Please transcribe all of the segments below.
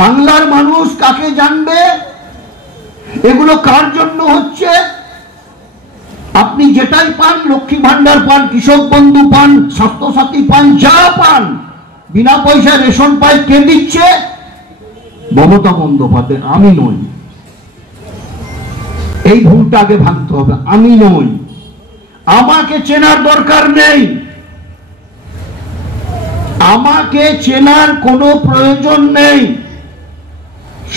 বাংলার মানুষ কাকে জানবে, এগুলো কার জন্য হচ্ছে? আপনি যেটাই পান, লক্ষ্মী ভান্ডার পান, কৃষক বন্ধু পান, স্বাস্থ্যসাথী পান, যা পান, বিনা পয়সা রেশন পাই, কে দিচ্ছে? মমতা বন্দ্যোপাধ্যায়। আমি নই। এই ভুলটা আগে ভাঙতে হবে। আমি নই। আমাকে চেনার দরকার নেই, আমাকে চেনার কোনো প্রয়োজন নেই।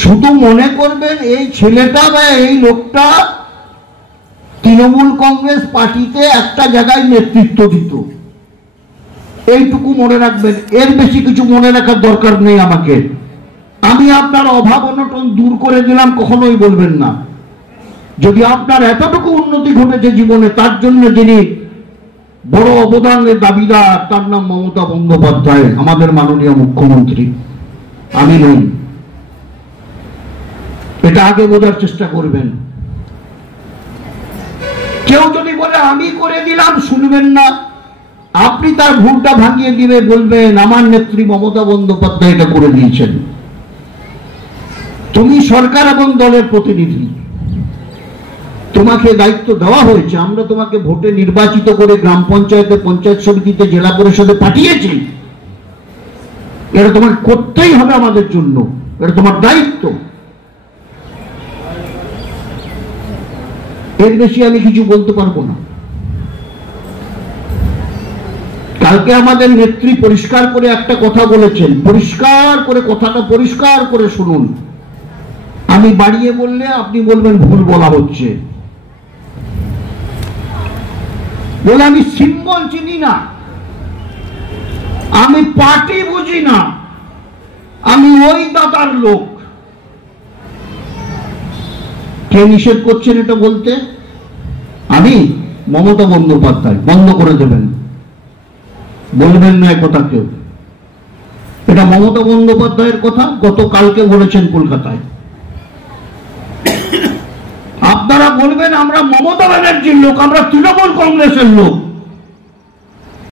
শুধু মনে করবেন এই ছেলেটা বা এই লোকটা তৃণমূল কংগ্রেস পার্টিতে একটা জায়গায় নেতৃত্ব দিত, এইটুকু মনে রাখবেন। এর বেশি কিছু মনে রাখার দরকার নেই আমাকে। আমি আপনার অভাব অনটন দূর করে দিলাম, কখনোই বলবেন না। যদি আপনার এতটুকু উন্নতি ঘটেছে জীবনে, তার জন্য যিনি বড় অবদানের দাবিদার, তার নাম মমতা বন্দ্যোপাধ্যায়, আমাদের মাননীয় মুখ্যমন্ত্রী। আমি নই। এটা আগে বোঝার চেষ্টা করবেন। কেউ যদি বলে আমি করে দিলাম, শুনবেন না। আপনি তার ভুলটা ভাঙিয়ে দিবে, বলবেন আমার নেত্রী মমতা বন্দ্যোপাধ্যায় এটা করে দিয়েছেন। তুমি সরকার এবং দলের প্রতিনিধি, তোমাকে দায়িত্ব দেওয়া হয়েছে। আমরা তোমাকে ভোটে নির্বাচিত করে গ্রাম পঞ্চায়েতে, পঞ্চায়েত সমিতিতে, জেলা পরিষদে পাঠিয়েছি। এটা তোমাকে করতেই হবে আমাদের জন্য, এটা তোমার দায়িত্ব। এর বেশি আমি কিছু বলতে পারবো না। কালকে আমাদের নেত্রী পরিষ্কার করে একটা কথা বলেছেন, পরিষ্কার করে কথাটা পরিষ্কার করে শুনুন। আমি বাড়িয়ে বললে আপনি বলবেন ভুল বলা হচ্ছে। বলে আমি সিম্বল চিনি না, আমি পার্টি বুঝি না, আমি ওই দাদার লোক। কে নিষেধ করছেন এটা বলতে? আমি? মমতা বন্দ্যোপাধ্যায়। বন্ধ করে দেবেন, বলবেন না কথা কেউ। এটা মমতা বন্দ্যোপাধ্যায়ের কথা, গতকালকে বলেছেন কলকাতায়। আপনারা বলবেন আমরা মমতা ব্যানার্জির লোক, আমরা তৃণমূল কংগ্রেসের লোক।